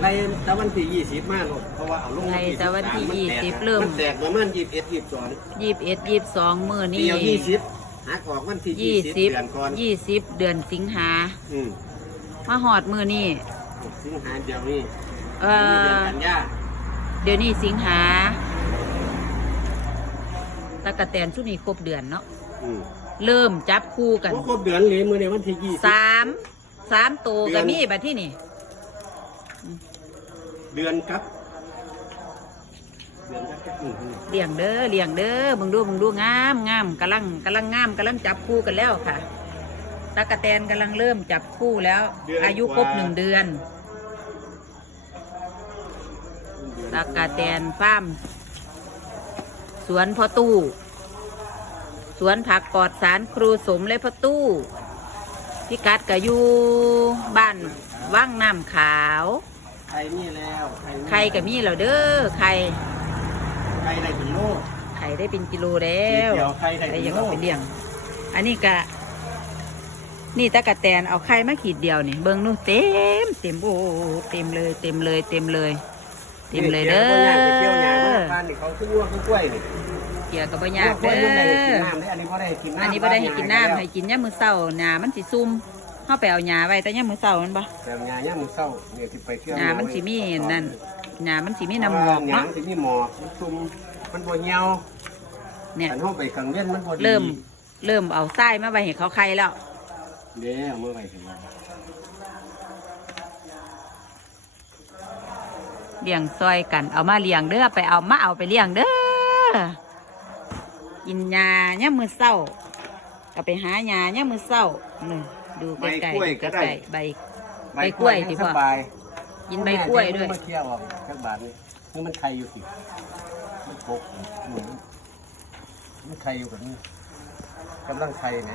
ไล่ตะวันที่ยี่สิบมาโลดเพราะว่าเอาลงไล่ตะวันที่มัแตกยี่สิบเริ่ม มันแตกประมาณยี่สิบเอ็ดยี่สิบสองยี่สิบเอ็ดยี่สิบสองมือนี่เดียวยี่สิบหักออกวันที่ยี่ยี่สิบสิบเดือนก่อนยี่สิบเดือนสิงหาอืมมาหอดมือนี่สิงหาเดียวนี้เอ่เดือนอกันยาเดี๋ยวนี้สิงหาตะกะแตนชุดนี้ครบเดือนเนาะอืมเริ่มจับคู่กันบ่ครบเดือนเลยมื้อนี้วันที่ยี่สิบ สามสามตัวเดืก็อน มีบัดที่นี่ เดือนครับ เดือนครับอืมอืมเลี้ยงเด้อเลี้ยงเด้อมึงดูมึงดูงามงามกำลังกำลังงามกำลังจับคู่กันแล้วค่ะตะกะแตนกำลังเริ่มจับคู่แล้ว อายุครบหนึ่งเดือนตะกะแตนฟาร์มสวนพ่อตู้ สวนผักปลอดสารครูสมเลยพ่อตู้พิกัดก็อยู่บ้านว่างน้ำขาวไข่นี่แล้วไข่นี่ไข่ก็มีแล้วเด้อไข่ไข่ได้เป็นโลไข่ได้เป็นกิโลแล้วเดียวไข่ได้ไข่เป็นยังโลเอาไปเลี้ยง อันนี้กะ นี่ตะกะแตนเอาไข่มาขีดเดียวนี่เบิ้งนู่นเต็มเต็มโอ้เต็มเลย เต็มเลยเต็มเลยเต็มเลยเด้อไปเที่ยวยางไปบ้านนี่เขาขึ้นวัวขึ้นกล้วยนี่เกี่ยวกับบ่ยากวัวเด้มันได้กินอน้ำเด้ออันนี้บ่ได้กินน้ำอันนี้บ่ได้ให้กินน้ำให้กินยามมื้อเช้าหญ้ามันสิซุ่ม เฮาไปเอาหญ้าไว้แต่ยามมื้อเช้ามันบ่แต่ยาย่ามมือเศร้าเนี่ยที่ไปเที่ยวหญ้ามันสิมีนั่นหญ้ามันสิมีน้ำหมอกหยาเนาะ มันสิมีหมอกมันซุ่มมันบ่เหี่ยวเนี่ย อันเฮาไปกลางเว้นมันบ่ดีเริ่มเริ่มเอาทรายมาไว้ให้เขาไข่แล้ว เด้เอามื่อไหร่ถึงมาเลี้ยงซอยกันเอามาเลี้ยงเด้อไปเอามาเอาไปเลี้ยงเด้อกินยาเนี่ยามมือเศร้า ก็ไปหายาเนี่ยามมือเศร้านี่ดูใกล้ๆใกล้ๆใบ ใบกล้วยสิพ่อ สบายกินใบกล้วยด้วย มาเที่ยวอะจักบาทนี่นี่มันไข่อยู่สิมันพกหนูมันไข่อยู่กับนี่กำลังไข่เนี่ย